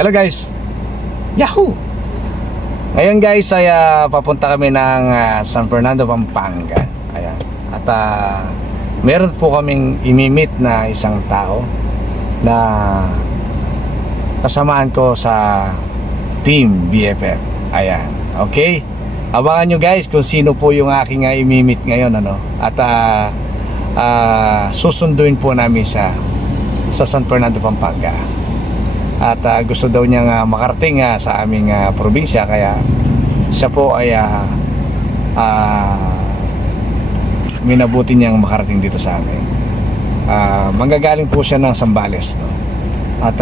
Hello guys. Yahoo! Ngayon guys ay papunta kami ng San Fernando, Pampanga. Ayan. At meron po kaming imimit na isang tao na kasamaan ko sa Team BFF. Ayan. Okay? Abangan nyo guys kung sino po yung aking imimit ngayon, ano? At susunduin po namin sa San Fernando, Pampanga. At gusto daw niyang makarating sa aming probinsya, kaya siya po ay minabuti niyang makarating dito sa amin. Manggagaling po siya ng Zambales, no? At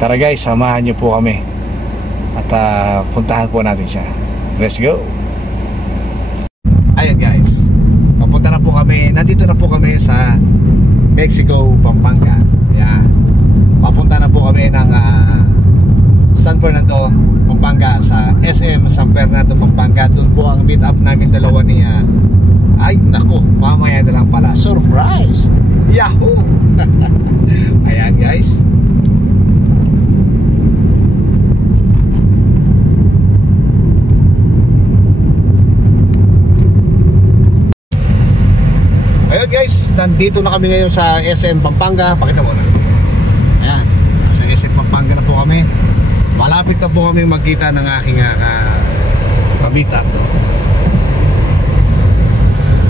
tara guys, samahan niyo po kami at puntahan po natin siya. Let's go. Ayan guys, papunta na po kami. Nandito na po kami sa Mexico, Pampanga. Ayan. Papunta na po kami ng San Fernando, Pampanga, sa SM San Fernando, Pampanga. Doon po ang meet up namin dalawa ni ay nako, mamaya na lang pala. Surprise! Yahoo! Ayan guys. Ayun guys, nandito na kami ngayon sa SM Pampanga. Pakita mo na. Ayan, sa SM Pampanga na po kami. Malapit na po kami magkita ng aking kabitat.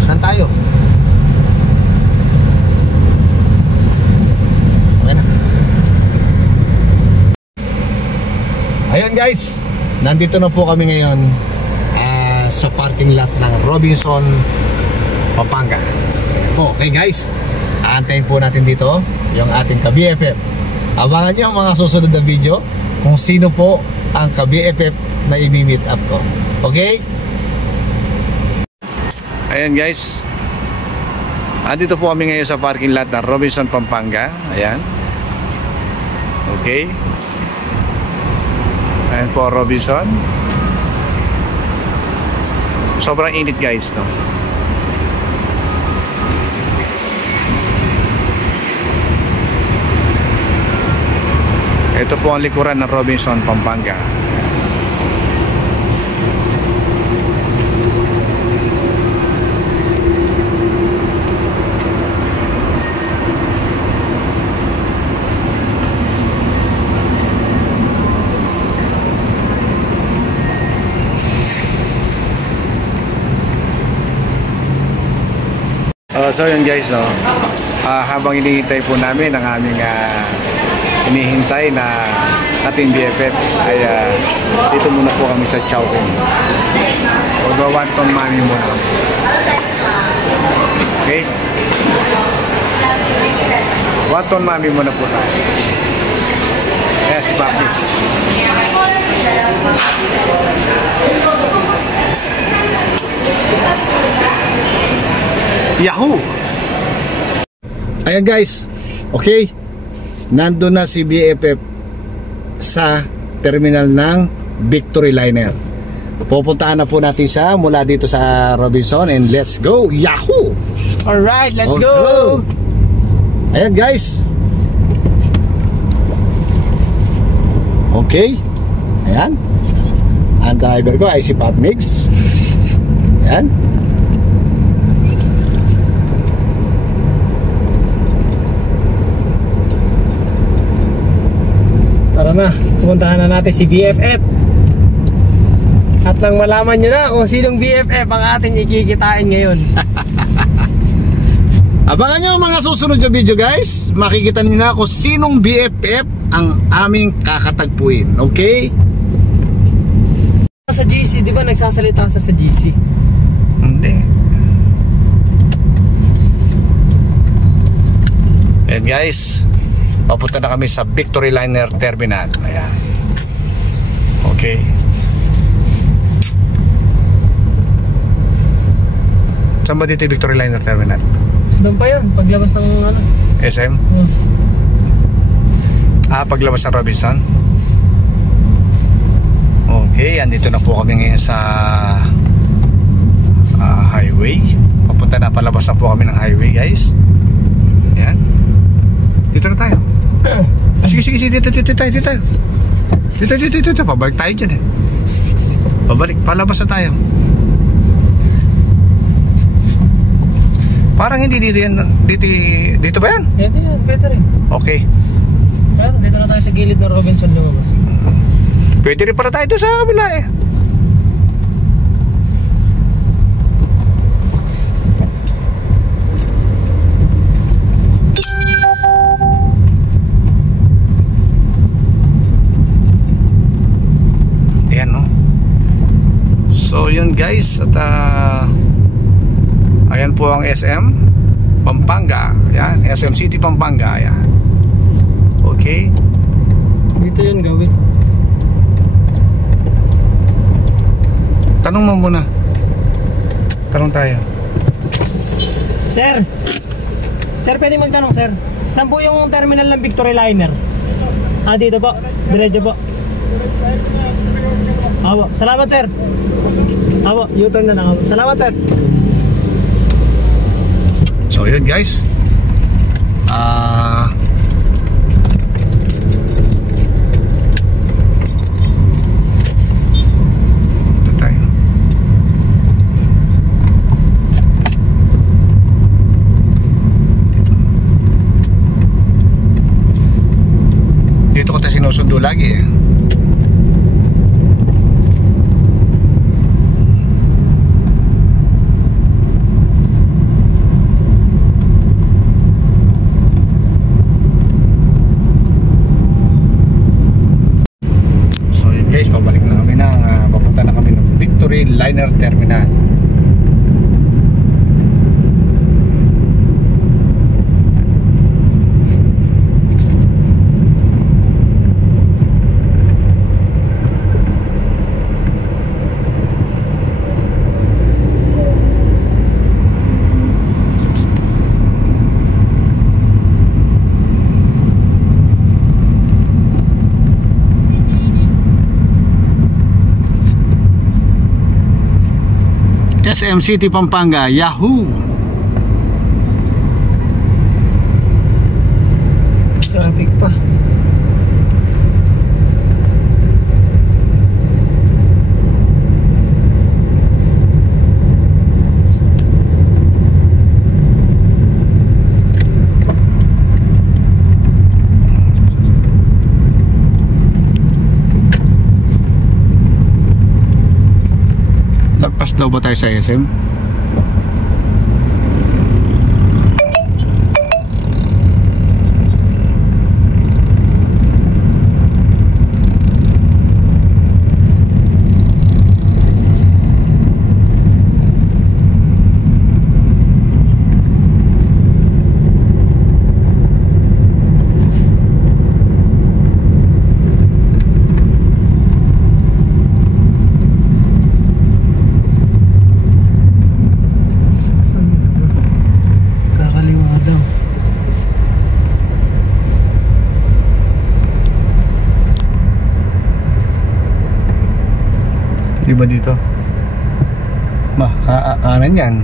Saan tayo? Okay na. Ayun guys, nandito na po kami ngayon sa parking lot ng Robinson, Pampanga. Okay guys, aantayin po natin dito yung ating ka-BFF. Abangan nyo ang mga susunod na video kung sino po ang ka-BFF na i-meet up ko. Okay? Ayan guys, andito po kami ngayon sa parking lot ng Robinson, Pampanga. Ayan. Okay. Ayan po Robinson. Sobrang init guys, no? Ito po ang likuran ng Robinson, Pampanga. So yun guys, no? Habang hinihintay po namin ang aming hinihintay na ating BFF ay dito muna po kami sa Chowking. Mag-1-ton mami muna. Okay? 1-ton mami muna po tayo. Kaya si Papix. Yahoo! Ayan guys, okay, nandun na si BFF sa terminal ng Victory Liner. Pupuntahan na po natin siya mula dito sa Robinson, and let's go! Yahoo! Alright, let's go! Ayan guys. Okay. Ayan. Ang driver ko ay si Pat Mix. Ayan. Tara na, pupuntahan na natin si BFF. At nang malaman nyo na kung sinong BFF ang ating ikikitain ngayon. Abangan nyo ang mga susunod na video guys. Makikita nyo na kung sinong BFF ang aming kakatagpuin. Okay? Sa GC, di ba nagsasalita sa GC? Hindi. And guys, papunta na kami sa Victory Liner Terminal. Ayan. Okay. Saan ba dito yung Victory Liner Terminal? Doon pa yun, paglabas ng ano? SM? Paglabas ng Robinson? Okay, andito na po kami ngayon sa highway. Papunta na, palabas na po kami ng highway guys. Ayan. Dito na tayo. Sige, sige, sige, dito tayo, dito tayo. Dito, pabalik tayo dyan eh. Pabalik, palabas na tayo. Parang hindi dito yan, dito ba yan? Pwede yan, pwede rin. Okay. Kaya dito na tayo sa gilid ng Robinson lumabas. Pwede rin pala tayo doon sa kabila eh. So yun guys, at ayan po ang SM Pampanga. Ayan, SM City Pampanga. Ayan. Okay. Dito yun gawin. Tanong mo muna. Tanong tayo. Sir! Sir, pwede magtanong sir. Saan po yung terminal ng Victory Liner? Ah, dito po. Diretso po. Apo, salamat sir. Apo, U-turn na lang. Salamat sir. So yun guys, ito tayo. Dito ko tayo sinusundo lagi eh. Pabalik na kami ng papunta na kami ng Victory Liner Terminal. SM City Pampanga, Yahoo! Traffic pa. Lagpas daw ba tayo sa SM? Diba dito? Kanan yan.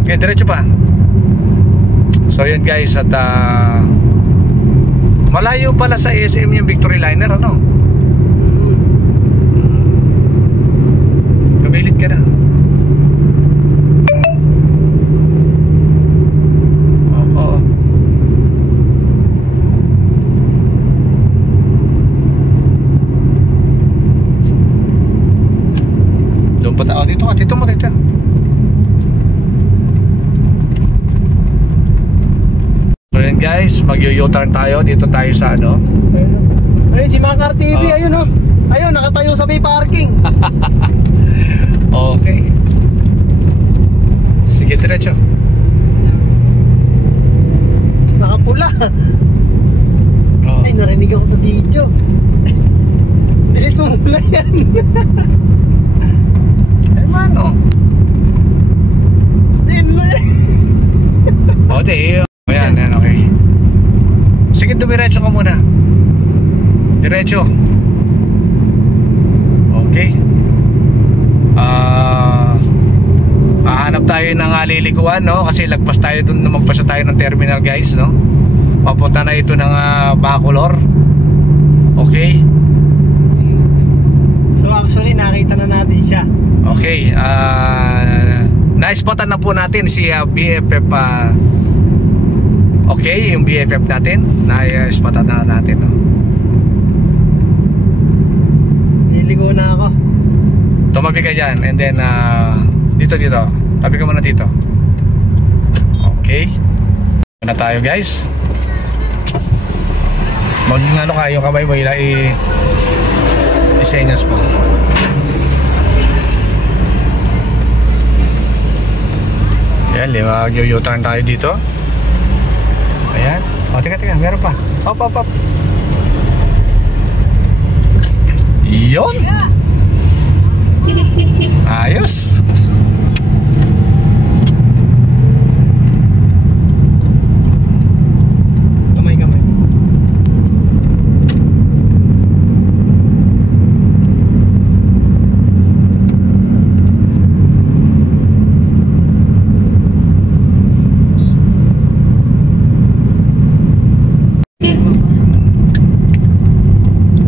Okay, diretso pa. So yun guys, at malayo pala sa SM yung Victory Liner, ano? Kumilit ka na. Oo. Oh, dito ka, dito mo dito. So yun guys, mag-u-turn tayo. Dito tayo sa ano. Ayun, si Makar TV, ayun oh. Ayun, nakatayo sa may parking. Okay. Sige, diretso. Nakapula. Ay, narinig ako sa video. Delete mo muna yan. Mano? O, di. Ayan, ayan, okay. Sige, dumiretso ka muna. Diretso. Okay. hanap tayo ng lilikuan, no? Kasi lagpas tayo dun, magpasa tayo ng terminal, guys, no? Papunta na ito ng Bacolor. Okay? So actually nakita na natin siya. Okay, na-spotan na po natin si BFF. Okay, yung BFF natin, na-spotan na natin, no? Niligo na ako. Tumabi ka dyan, and then dito, tabi ka muna dito. Okay, na tayo, guys. Maging ano kayo, kamay mo ila i-senyas po. Ayan, mag-u-turn tayo dito. Ayan. O, teka, meron pa. Hop. Yun! Ayos! Kamay.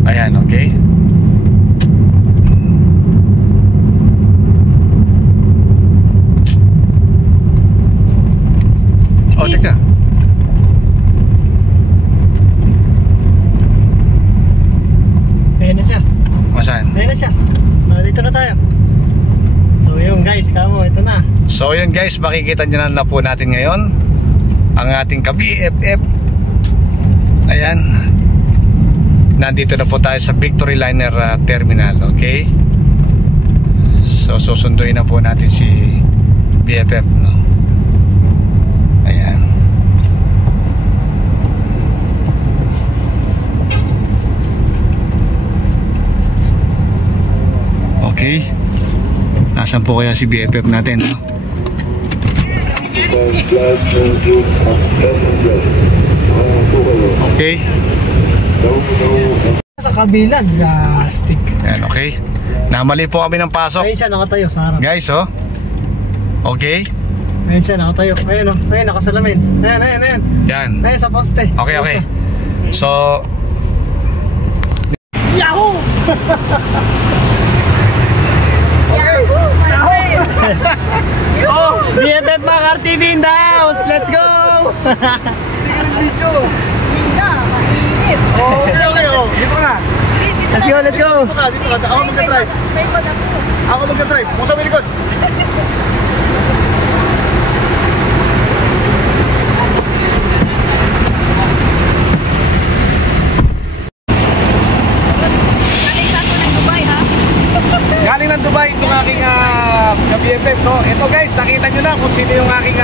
Ayan, okay. O, teka. Ayan na siya. Masaan? Ayan na siya. Dito na tayo. So yun guys, kamo, ito na. So yun, guys, makikita nyo na po natin ngayon ang ating ka-BFF. Ayan. Nandito na po tayo sa Victory Liner Terminal, okay? So susunduin na po natin si BFF, no? Ayan. Okay. Nasaan po kaya si BFF natin, no? Okay. Sa kabila, gastik. Ayan, okay. Namali po kami ng pasok. Ayun siya, nakatayo sa harap. Guys, oh. Okay. Ayun siya, nakatayo. Ayun, oh. Ayun, nakasalamin. Ayan. Yan. Ayun, sa poste. Okay. So, Yahoo! Oh, BFF Makar TV in the house. Let's go! Okay. dito na. Let's go. Dito ka. Ako magka-drive. Ako magka-drive. Musa may likod. Galing ng Dubai itong aking BFF, no? Ito guys, nakita nyo na kung sino yung aking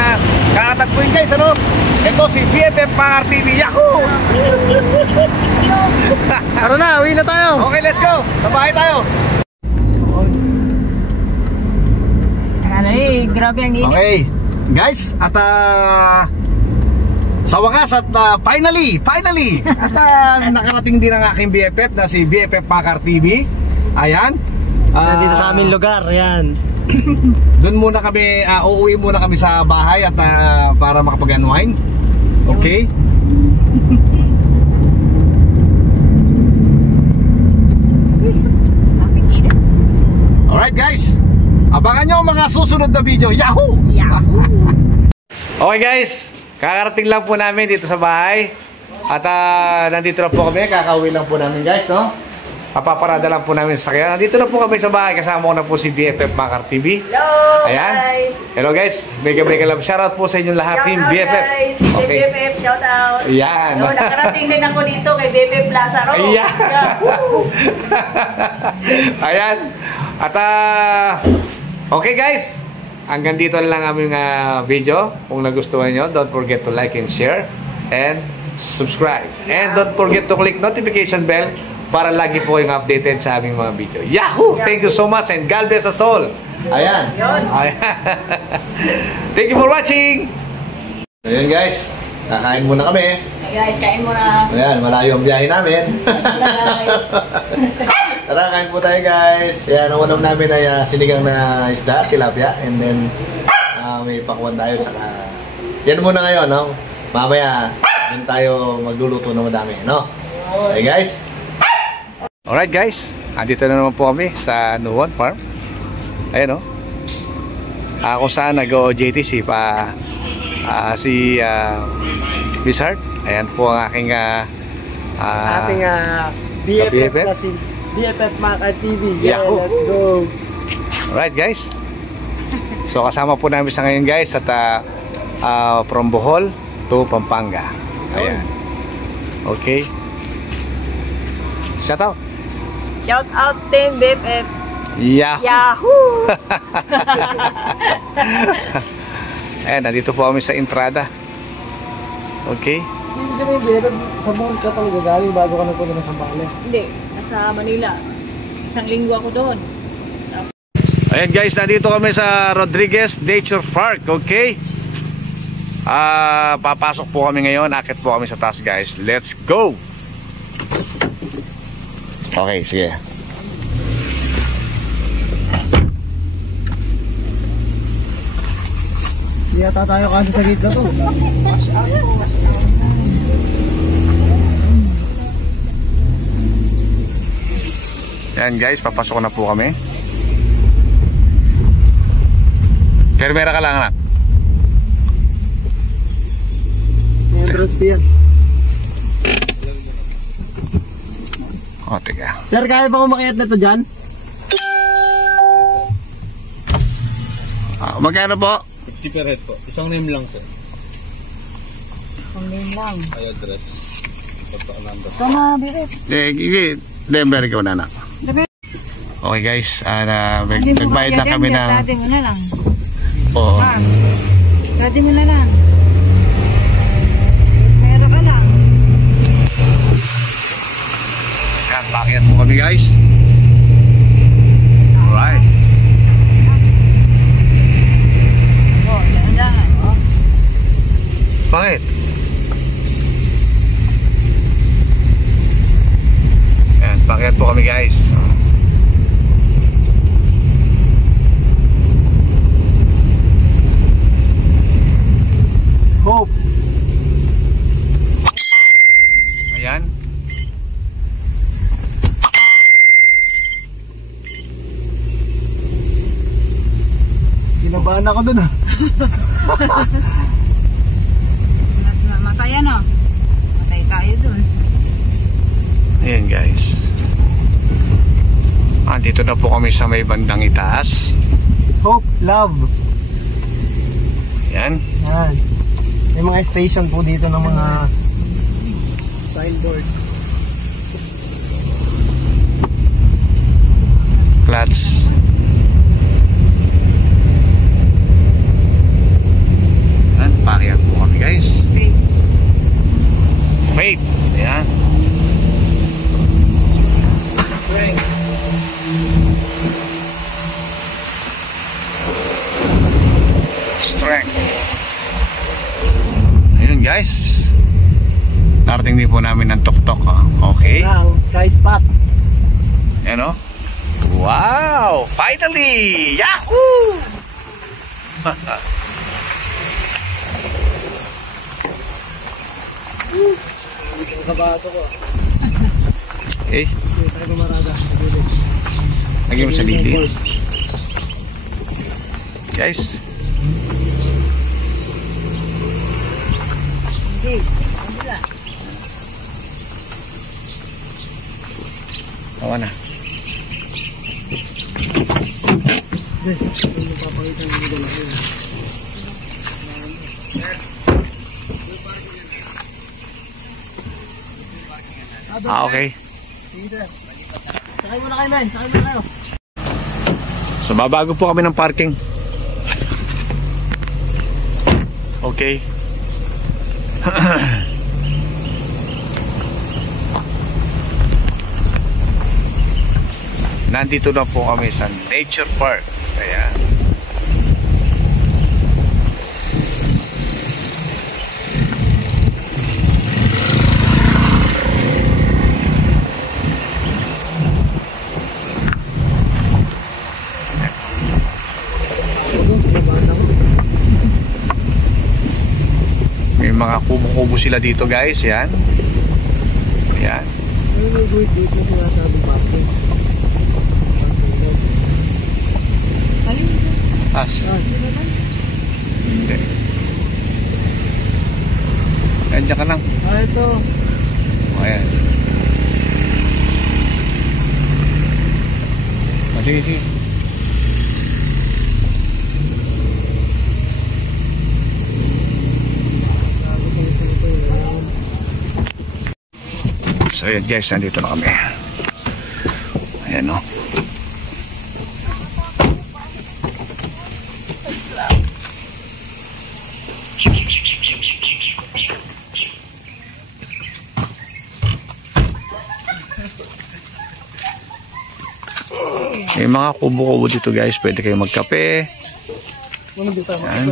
kakatagpuin guys, ano? Ito si BFF Makar TV. Yahoo! Tara na, uwi na tayo. Okay, let's go! Sa bahay tayo! Grabe ang init. Okay, guys, at sa wakas at finally at nakarating din ang aking BFF na si BFF Makar TV. Ayan. Dito sa aming lugar, yan. Doon muna kami, uuwi muna kami sa bahay at para makapag-unwind. Okay? Alright guys, abangan nyo ang mga susunod na video. Yahoo! Okay guys, kakarating lang po namin dito sa bahay. At nandito na po kami, kakauwi lang po namin guys, no? Papaparada lang po namin sa sakyan. Nandito na po kami sa bahay. Kasama ko na po si BFF Makar TV. Hello, ayan. guys. Hello guys. Mega love. Shoutout po sa inyong lahat, team BFF. Guys. Okay. BFF, shoutout. Ayan. No, nakarating din ako dito kay BFF Lazaro. Ayan. Ayan. At okay guys. Hanggang dito lang aming video. Kung nagustuhan nyo, don't forget to like and share. And subscribe. And don't forget to click notification bell para lagi po yung updated sa aming mga video. Yahoo! Thank you so much and God bless us all. Ayan. Ayan. Thank you for watching. Ayan guys, kakain muna kami. Hey guys, kain muna. Ayan, malayo ang biyahe namin. Guys. Tara, kain po tayo guys. Ayan, ang ulam namin ay sinigang na isda, tilapia. And then, may pakuan tayo, tsaka yan muna ngayon, no? Mamaya, din tayo magluluto ng madami, no? Okay guys? Alright guys, andito na naman po kami sa Nuwan Farm. Ayan, no? Kung saan nag-OJTC pa si Wizard. Ayan po ang aking Ating BFF plus BFF Maka TV. Yeah, Yahoo! let's go! Alright guys. So kasama po namin sa ngayon guys at from Bohol to Pampanga. Ayan. Okay. Shout out. Shout out Team BFF. Yeah. Yahoo! Ayan, nandito po kami sa entrada. Okay. Hindi sabihin, BFF, sa Bohol ka talaga galing bago ka nagpunta ng Sambales. Hindi, nasa Manila. Isang linggo ako doon. Ayan guys, nandito kami sa Rodriguez Nature Park. Okay. Papasok po kami ngayon. Akit po kami sa taas guys. Let's go. Okay, sige. Hindi yata tayo kasi sa gitna to. Ayan guys, papasok na po kami. Kermera ka lang anak. May entrance fee yan. O, teka. Sir, kaya ba umakyat na to dyan? Magkano po? 50 per head po. Isang name lang sir. Ang name lang. Ay address. Pagpakananda. Tama, BFF. Denver ikaw na anak. Okay guys, nagbayad na kami ng... Dati mo na lang. Oo. Dati mo na lang. Meron ka lang. Yan, pakyat po kami guys. Alright. Oh, dahan-dahan. Oh. Bakit? Yan, pakyat po kami guys. Hope. Ayan. Kinabahan ako dun ah. Matay ano? Matay tayo dun. Ayan guys. Andito na po kami sa may bandang itaas. Hope, love. Ayan. Yan. May mga station po dito ng mga signboard. Clutch. Ayan, pakyat po kami guys. Wait. Ayan. Strength. Ayun guys. Narating din po namin ng tok-tok. Okay. Ang sky spot. Ayan o. Wow! Finally! Yahoo! Kabato ko. Eh, Talaga marada. lagyan mo sa lidi. Guys. Awa na. Okay. Sakay muna kayo, men. Sakay muna kayo. So babago po kami ng parking. Okay. Nandito na po kami sa Nature Park. Ayan. mga kubo-kubo sila dito guys. Yan. Yan. As. Okay. Diyan ka lang. Ito. Ayan. Sige, sige. So yun guys, nandito na kami. Ayan o. May mga kubo-kubo dito guys, pwede kayo magkape. Ayan.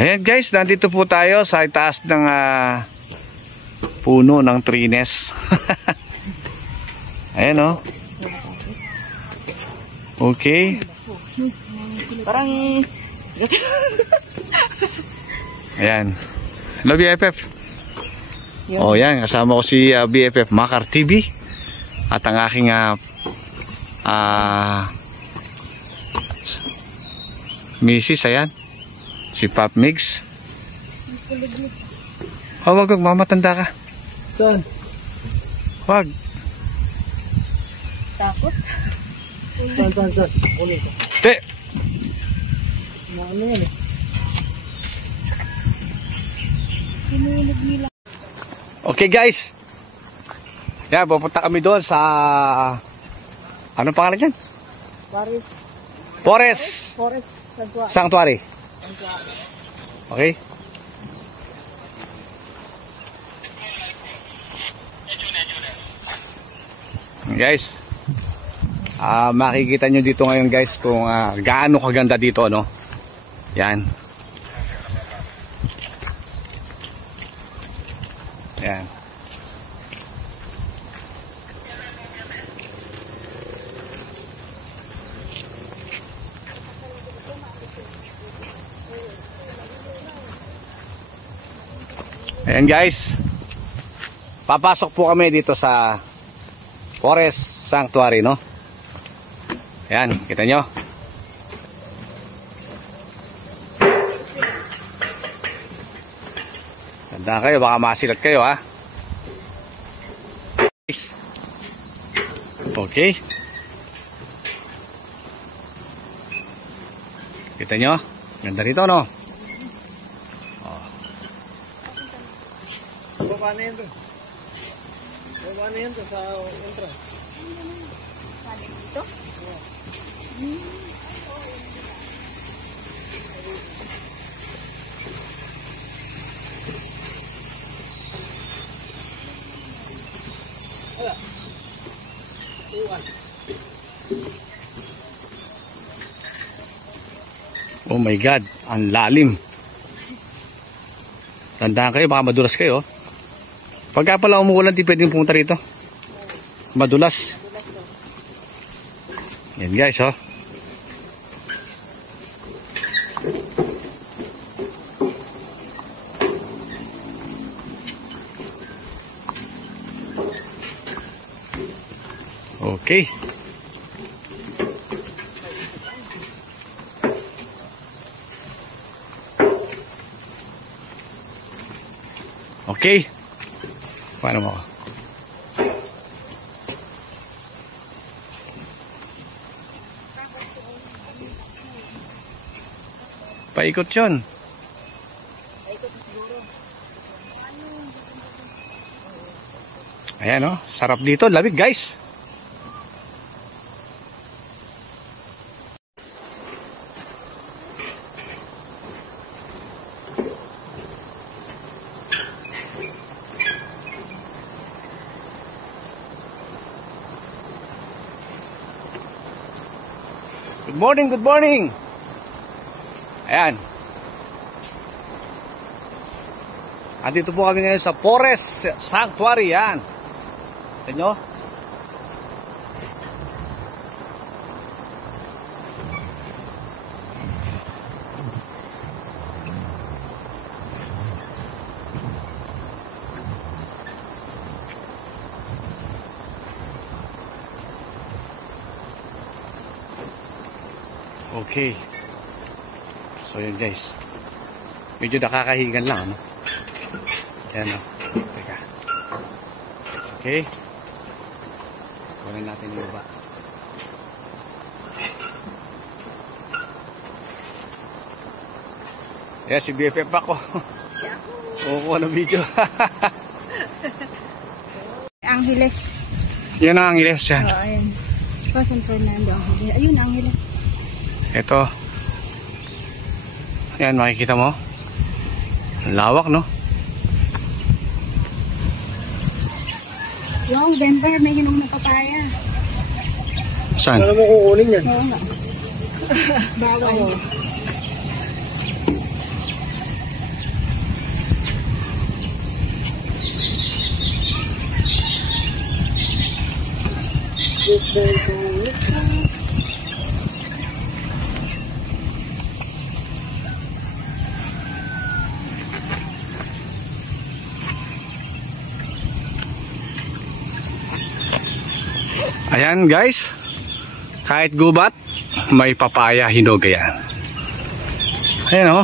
Ayan guys, nandito po tayo sa itaas ng puno ng trines. Ayan o. Okay. Parang... Ayan. Hello BFF. Oh yan, kasama ko si BFF Makar TV at ang aking misis, ayan, si Pop Mix. Oh, wag, mamatanda ka. Saan? Wag. Takot. Saan? Ulit ka. Te. Ano yan eh? Sinunog nila. Okay guys. Yan, pupunta kami doon sa anong pangalan yan? Forest Sanctuary. Okay. Guys, makikita nyo dito ngayon guys kung gaano kaganda dito, no? Yan. Yan. Ayan guys, papasok po kami dito sa Forest Sanctuary, no? Ayan, kita nyo. Tandaan kayo, baka masilat kayo, ha? Okay. Kita nyo, ganda rito, no? Paano yan doon? Paano yan doon sa entrance? Dito? Oh my God, ang lalim. Tandaan kayo, baka madulas kayo. Pagka pala umuulan, di pwedeng pumunta rito. Madulas. Yan guys, oh. Okay. Okay. Paano mo ako? Paikot yun. Ayan o, sarap dito, lamig guys. Good morning, good morning. Ayan. Andito po kami ngayon sa Forest Sanctuary. Yan. Tignan nyo. Okay. So yun guys. Medyo nakakahingan lang, no? Ayan, no? Teka. Okay. Kunin natin yung iba. Ayan, si BFF ako. Kukuha ng video. Angeles. Yan ang Angeles yan. Oo, ayun. San Fernando, Angeles. Ayun, Angeles. Ito. Yan, makikita mo. Lawak, no? Wow, Denver, may hinog na papaya. Saan? Ano mo kukunin yan? Oo nga. Bawal. Ayan guys, kahit gubat, may papaya hinog yan. Ayan o.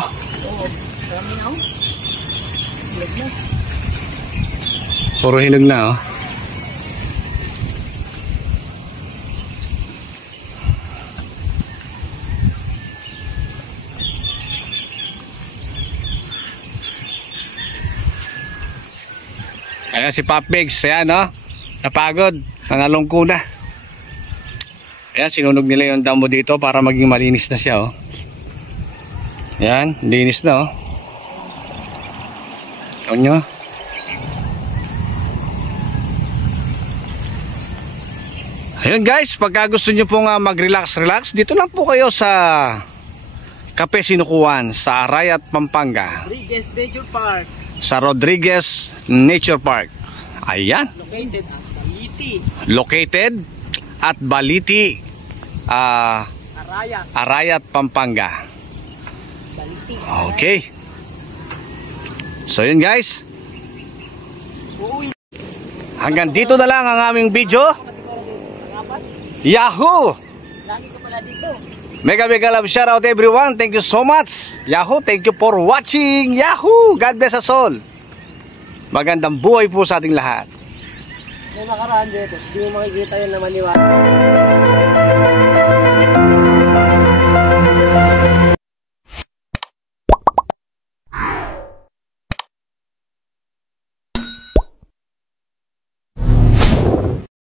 Puro hinog na o. Ayan si Papigs, ayan o. Napagod, nanalungko na. Ayan, sinunog nila yung damo dito para maging malinis na siya, oh. Ayan, linis na, oh. Ito nyo. Ayun guys, pagka gusto nyo pong mag-relax, dito lang po kayo sa Cafe Sinukuan sa Arayat, Pampanga. Rodriguez Nature Park. Sa Rodriguez Nature Park. Ayan. Located at Baliti. Located at Baliti, Arayat, Pampanga. Baliti. Okay. So yun guys. Hanggang dito na lang ang aming video. Yahoo! Lagi ka pala dito. Mega love shout out everyone. Thank you so much. Yahoo! Thank you for watching. Yahoo! God bless us all. Magandang buhay po sa ating lahat. May nakaraan dito. Hindi mo makikita yun na maniwala.